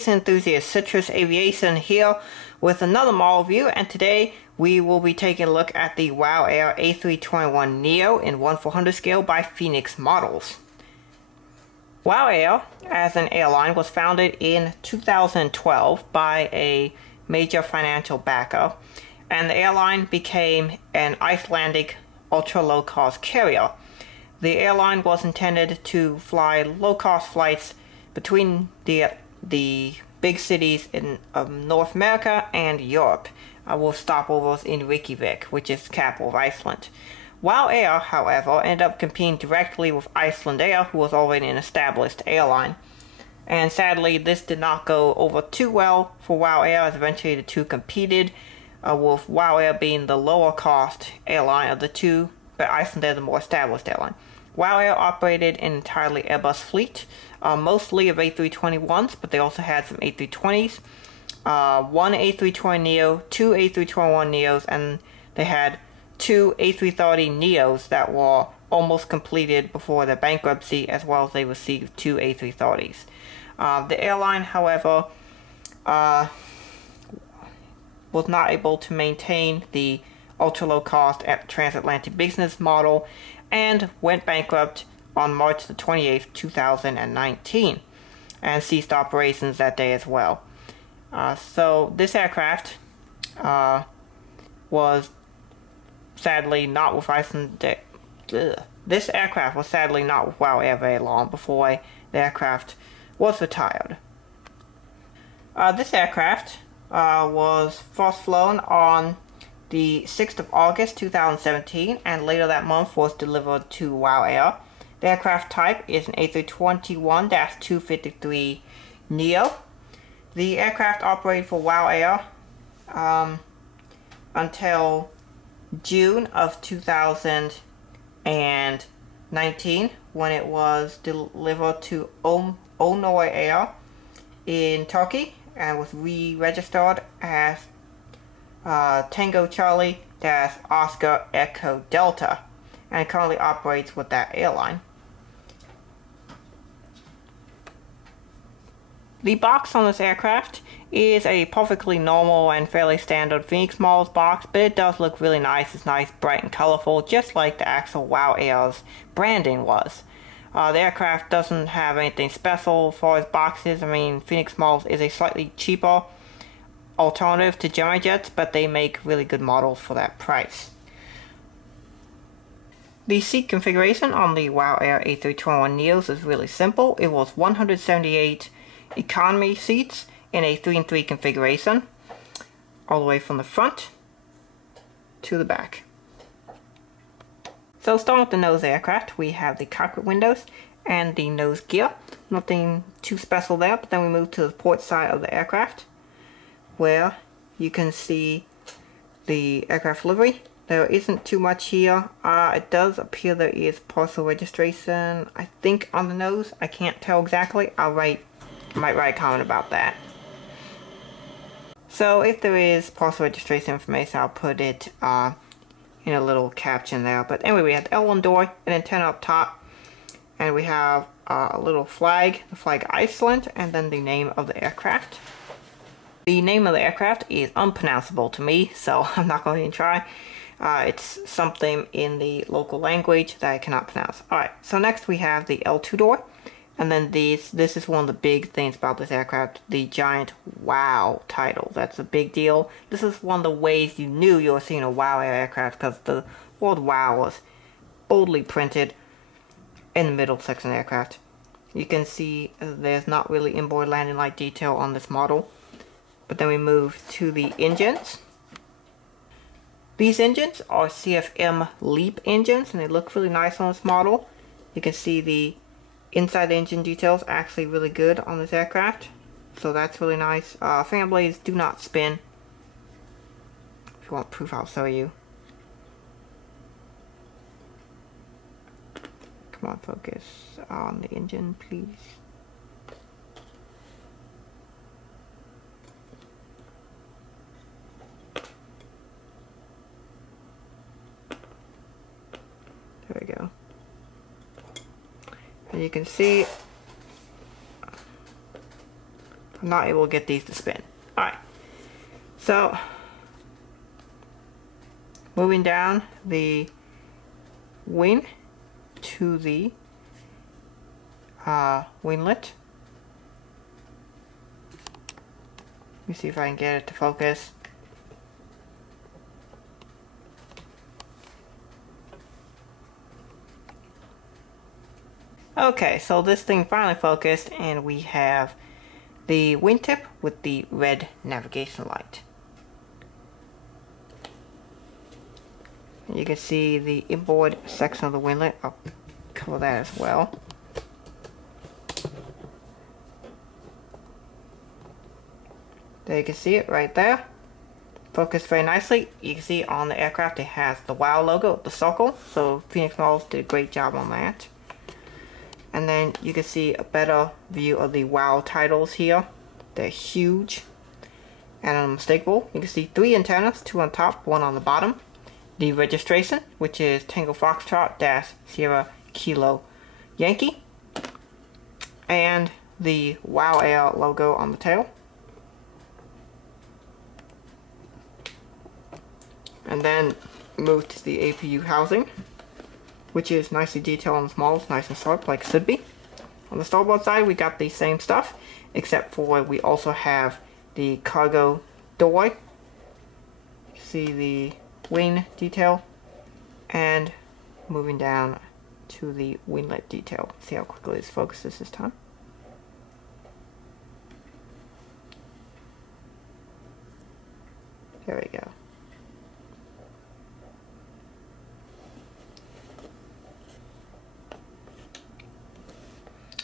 aviation enthusiast, Citrus Aviation here with another model review, and today we will be taking a look at the WOW Air A321Neo in 1/400 scale by Phoenix Models. WOW Air as an airline was founded in 2012 by a major financial backer, and the airline became an Icelandic ultra low-cost carrier. The airline was intended to fly low-cost flights between the big cities in North America and Europe, with stopovers in Reykjavik, which is the capital of Iceland. WOW Air, however, ended up competing directly with Icelandair, who was already an established airline. And sadly, this did not go over too well for WOW Air, as eventually the two competed, with WOW Air being the lower cost airline of the two, but Icelandair the more established airline. WOW Air operated an entirely Airbus fleet, mostly of A321s, but they also had some A320s, one A320neo, two A321neos, and they had two A330neos that were almost completed before their bankruptcy, as well as they received two A330s. The airline, however, was not able to maintain the ultra-low-cost transatlantic business model and went bankrupt on March the 28th, 2019, and ceased operations that day as well. So this aircraft was sadly not with This aircraft was sadly not with WOW Air very long before the aircraft was retired. This aircraft was first flown on the 6th of August 2017, and later that month was delivered to WOW Air. The aircraft type is an A321-253Neo. The aircraft operated for WOW Air until June of 2019, when it was delivered to Onur Air in Turkey and was re-registered as Tango Charlie Oscar Echo Delta, and currently operates with that airline. The box on this aircraft is a perfectly normal and fairly standard Phoenix Models box, but it does look really nice. It's nice, bright, and colorful, just like the actual WOW Air's branding was. The aircraft doesn't have anything special as far as boxes. I mean, Phoenix Models is a slightly cheaper alternative to Gemini Jets, but they make really good models for that price. The seat configuration on the WOW Air A321neos is really simple. It was 178 economy seats in a 3-in-3 configuration, all the way from the front to the back. So starting with the nose aircraft, we have the cockpit windows and the nose gear. Nothing too special there, but then we move to the port side of the aircraft, where you can see the aircraft livery. There isn't too much here. It does appear there is parcel registration, I think, on the nose. I can't tell exactly. I might write a comment about that. So if there is parcel registration information, I'll put it in a little caption there. But anyway, we have the L1 door, an antenna up top, and we have a little flag, the flag Iceland, and then the name of the aircraft. The name of the aircraft is unpronounceable to me, so I'm not going to even try. It's something in the local language that I cannot pronounce. Alright, so next we have the L2 door. And then this is one of the big things about this aircraft, the giant WOW title. That's a big deal. This is one of the ways you knew you were seeing a WOW Air aircraft, because the word WOW was boldly printed in the middle section of the aircraft. You can see there's not really inboard landing light detail on this model. But then we move to the engines. These engines are CFM LEAP engines, and they look really nice on this model. You can see the inside engine details actually really good on this aircraft, so that's really nice. Fan blades do not spin. If you want proof, I'll show you. Come on, focus on the engine, please. There we go. And you can see I'm not able to get these to spin. Alright, so moving down the wing to the winglet. Let me see if I can get it to focus. Okay, so this thing finally focused, and we have the wingtip with the red navigation light. And you can see the inboard section of the winglet. I'll cover that as well. There you can see it right there. Focused very nicely. You can see on the aircraft it has the WOW logo, the circle. So Phoenix Models did a great job on that. And then you can see a better view of the WOW titles here. They're huge and unmistakable. You can see 3 antennas, 2 on top, 1 on the bottom. The registration, which is Tango Foxtrot Dash Sierra Kilo Yankee. And the WOW Air logo on the tail. And then move to the Apu Housing, which is nicely detailed on the models, nice and sharp like it should be. On the starboard side, we got the same stuff, except for we also have the cargo doorway. You can see the wing detail, and moving down to the winglet detail. See how quickly this focuses this time. There we go.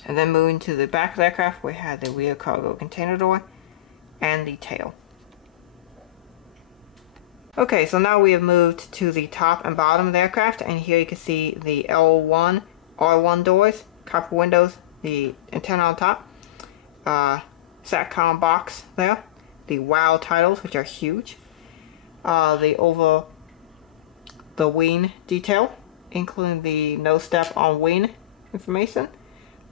And then moving to the back of the aircraft, we have the rear cargo container door and the tail. Okay, so now we have moved to the top and bottom of the aircraft, and here you can see the L1, R1 doors, copper windows, the antenna on top, SATCOM box there, the WOW titles, which are huge, the over the wing detail, including the nose step on wing information,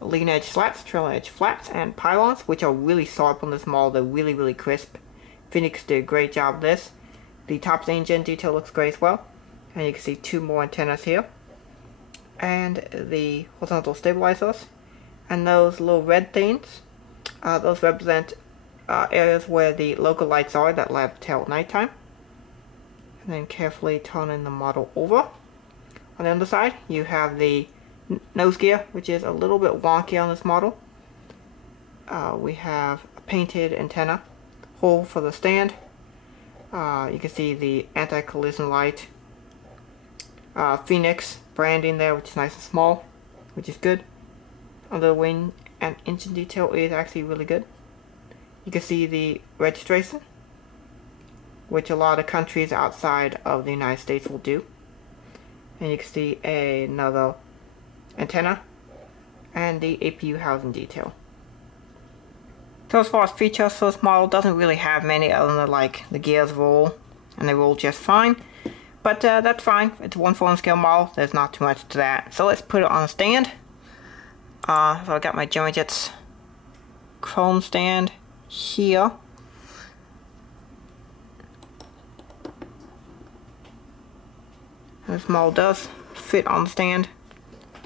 leading edge slats, trailing edge flaps, and pylons, which are really sharp on this model. They're really crisp. Phoenix did a great job of this. The top of the engine detail looks great as well. And you can see 2 more antennas here. And the horizontal stabilizers. And those little red things, those represent areas where the local lights are that light up the tail at nighttime. And then carefully turning the model over. On the underside, you have the nose gear, which is a little bit wonky on this model. We have a painted antenna hole for the stand. You can see the anti-collision light. Phoenix branding there, which is nice and small, which is good. Under the wing and engine detail is actually really good. You can see the registration, which a lot of countries outside of the United States will do. And you can see another antenna and the Apu housing detail. So as far as features for this model, doesn't really have many other than like the gears roll, and they roll just fine. But that's fine. It's a 1/4 scale model. There's not too much to that. So let's put it on a stand. So I got my German Jets chrome stand here. This model does fit on the stand.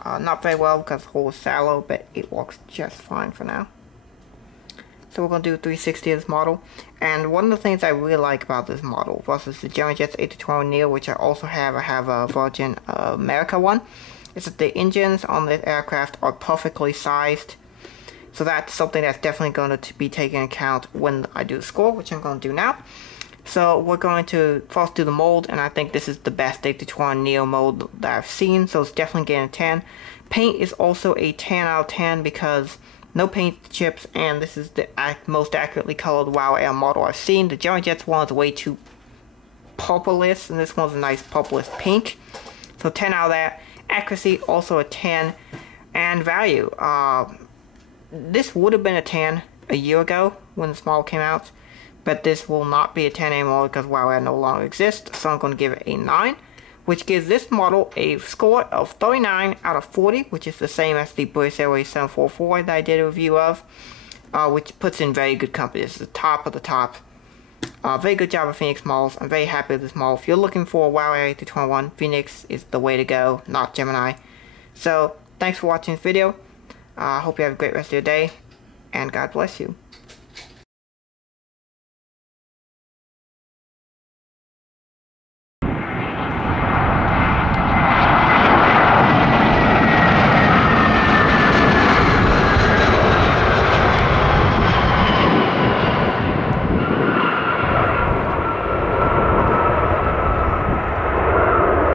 Not very well because the hole is shallow, but it works just fine for now. So we're going to do 360 of this model. And one of the things I really like about this model versus the German Jets A321Neo, which I also have, I have a Virgin America one, is that the engines on this aircraft are perfectly sized. So that's something that's definitely going to be taken into account when I do the score, which I'm going to do now. So we're going to first do the mold, and I think this is the best A321Neo mold that I've seen, so it's definitely getting a 10. Paint is also a 10 out of 10 because no paint chips, and this is the most accurately colored WOW Air model I've seen. The German Jets one is way too purplish, and this one's a nice purplish pink. So 10 out of that. Accuracy, also a 10. And value. This would have been a 10 a year ago when this model came out. But this will not be a 10 anymore because WOW Air no longer exists. So I'm going to give it a 9. Which gives this model a score of 39 out of 40. Which is the same as the British Airways 744 that I did a review of. which puts in very good company. This is the top of the top. Very good job of Phoenix models. I'm very happy with this model. If you're looking for a WOW Air A321, Phoenix is the way to go, not Gemini. So, thanks for watching this video. I hope you have a great rest of your day, and God bless you.